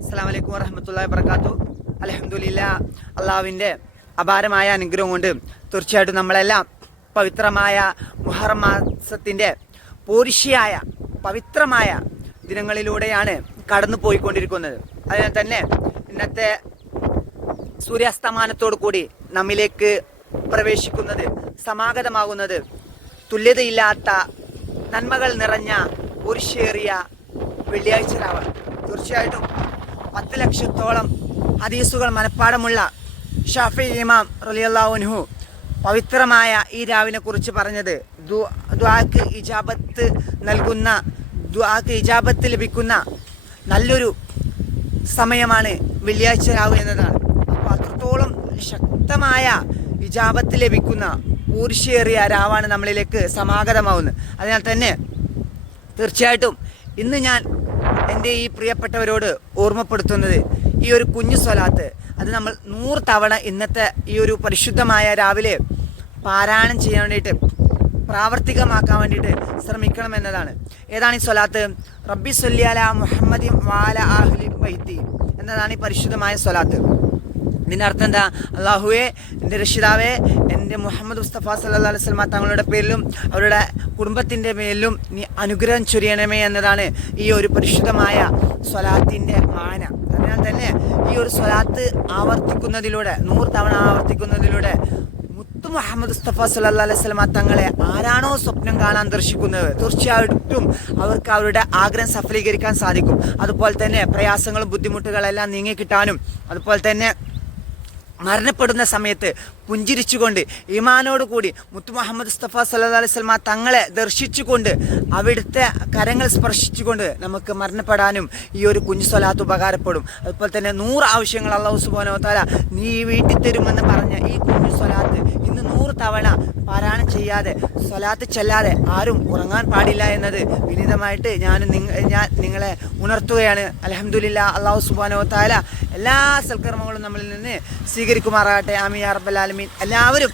അസ്സലാമു അലൈക്കും വറഹ്മത്തുള്ളാഹി വബറകാതുഹു. അൽഹംദുലില്ലാഹ്, അള്ളാഹുവിൻ്റെ അപാരമായ അനുഗ്രഹം കൊണ്ട് തീർച്ചയായിട്ടും നമ്മളെല്ലാം പവിത്രമായ മുഹറം മാസത്തിൻ്റെ പോരിശയായ പവിത്രമായ ദിനങ്ങളിലൂടെയാണ് കടന്നു പോയിക്കൊണ്ടിരിക്കുന്നത്. അതിനാൽ തന്നെ ഇന്നത്തെ സൂര്യാസ്തമാനത്തോടു കൂടി നമ്മിലേക്ക് പ്രവേശിക്കുന്നത്, സമാഗതമാകുന്നത് തുല്യതയില്ലാത്ത നന്മകൾ നിറഞ്ഞ പോരിശേറിയ വെള്ളിയാഴ്ച രാവാണ്. തീർച്ചയായിട്ടും 10 ലക്ഷത്തോളം ഹദീസുകൾ മനഃപ്പാടമുള്ള ഷാഫി ഇമാം റളിയല്ലാഹു അൻഹു പവിത്രമായ ഈ രാവിനെ കുറിച്ച് പറഞ്ഞത് ദുആക്ക് ഇജാബത്ത് നൽകുന്ന, ദുആക്ക് ഇജാബത്ത് ലഭിക്കുന്ന നല്ലൊരു സമയമാണ് വെള്ളിയാഴ്ച രാവ് എന്നതാണ്. അപ്പോൾ അത്രത്തോളം ശക്തമായ ഇജാബത്ത് ലഭിക്കുന്ന ഊർഷ്യേറിയ രാവാണ് നമ്മളിലേക്ക് സമാഗതമാവുന്നത്. അതിനാൽ തന്നെ തീർച്ചയായിട്ടും ഇന്ന് ഞാൻ എൻ്റെ ഈ പ്രിയപ്പെട്ടവരോട് ഓർമ്മപ്പെടുത്തുന്നത് ഈ ഒരു കുഞ്ഞു സ്വലാത്ത്, അത് നമ്മൾ 100 തവണ ഇന്നത്തെ ഈ ഒരു പരിശുദ്ധമായ രാവിലെ പാരായണം ചെയ്യാൻ വേണ്ടിയിട്ട്, പ്രാവർത്തികമാക്കാൻ വേണ്ടിയിട്ട് ശ്രമിക്കണം എന്നതാണ്. ഏതാണ് ഈ സ്വലാത്ത്? റബ്ബി സ്വല്ലി അലാ മുഹമ്മദി വഅലാ അഹ്ലി ബൈത്തി എന്നതാണ് ഈ പരിശുദ്ധമായ സ്വലാത്ത്. ഇതിൻ്റെ അർത്ഥം എന്താ? അള്ളാഹുവേ, എൻ്റെ രക്ഷിതാവേ, എൻ്റെ മുഹമ്മദ് മുസ്തഫ സല്ലല്ലാഹു അലൈഹി വസല്ലം തങ്ങളുടെ പേരിലും അവരുടെ കുടുംബത്തിൻ്റെ മേലിലും നീ അനുഗ്രഹം ചൊരിയണമേ എന്നതാണ് ഈ ഒരു പരിശുദ്ധമായ സ്വലാത്തിൻ്റെ മാന. അതിനാൽ തന്നെ ഈ ഒരു സ്വലാത്ത് ആവർത്തിക്കുന്നതിലൂടെ, 100 തവണ ആവർത്തിക്കുന്നതിലൂടെ മുത്തു മുഹമ്മദ് മുസ്തഫ സല്ലല്ലാഹു അലൈഹി വസല്ലം തങ്ങളെ ആരാണോ സ്വപ്നം കാണാൻ ദർശിക്കുന്നത്, തീർച്ചയായിട്ടും അവർക്ക് അവരുടെ ആഗ്രഹം സഫലീകരിക്കാൻ സാധിക്കും. അതുപോലെ തന്നെ പ്രയാസങ്ങളും ബുദ്ധിമുട്ടുകളെല്ലാം നീങ്ങിക്കിട്ടാനും, അതുപോലെ തന്നെ മരണപ്പെടുന്ന സമയത്ത് പുഞ്ചിരിച്ചുകൊണ്ട് ഈമാനോടുകൂടി മുത്തു മുഹമ്മദ് മുസ്തഫ സല്ലല്ലാഹു അലൈഹി വസല്ലം തങ്ങളെ ദർശിച്ചുകൊണ്ട് അവിടുത്തെ കരങ്ങൾ സ്പർശിച്ചുകൊണ്ട് നമുക്ക് മരണപ്പെടാനും ഈ ഒരു കുഞ്ഞു സ്വലാത്ത് ഉപകാരപ്പെടും. അതുപോലെ തന്നെ 100 ആവശ്യങ്ങൾ അല്ലാഹു സുബ്ഹാനഹു വ തആല നീ വീട്ടിൽ തരുമെന്ന് പറഞ്ഞ ഈ കുഞ്ഞു സ്വലാത്ത് ഇന്ന് 100 തവണ പാരായണം ചെയ്യാതെ, സ്വലാത്ത് ചെല്ലാതെ ആരും ഉറങ്ങാൻ പാടില്ല എന്നത് വിനീതമായിട്ട് ഞാൻ നിങ്ങളെ ഉണർത്തുകയാണ്. അൽഹംദുലില്ലാഹ്, അല്ലാഹു സുബ്ഹാനഹു വ തആല എല്ലാ സൽക്കർമ്മങ്ങളും നമ്മളിൽ നിന്ന് സ്വീകരിക്കുമാറാകട്ടെ. ആമീൻ യാ റബ്ബൽ ആലമീൻ. എല്ലാവരും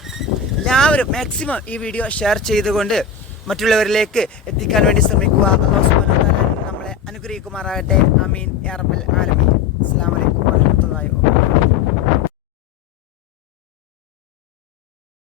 മാക്സിമം ഈ വീഡിയോ ഷെയർ ചെയ്തുകൊണ്ട് മറ്റുള്ളവരിലേക്ക് എത്തിക്കാൻ വേണ്ടി ശ്രമിക്കുക. അല്ലാഹു സുബ്ഹാനഹു വ തആല നമ്മളെ അനുഗ്രഹിക്കുമാറാകട്ടെ. ആമീൻ യാ റബ്ബൽ ആലമീൻ. അസ്സലാമു അലൈക്കും വറഹ്മത്തുള്ളാഹി വബറകാതുഹു.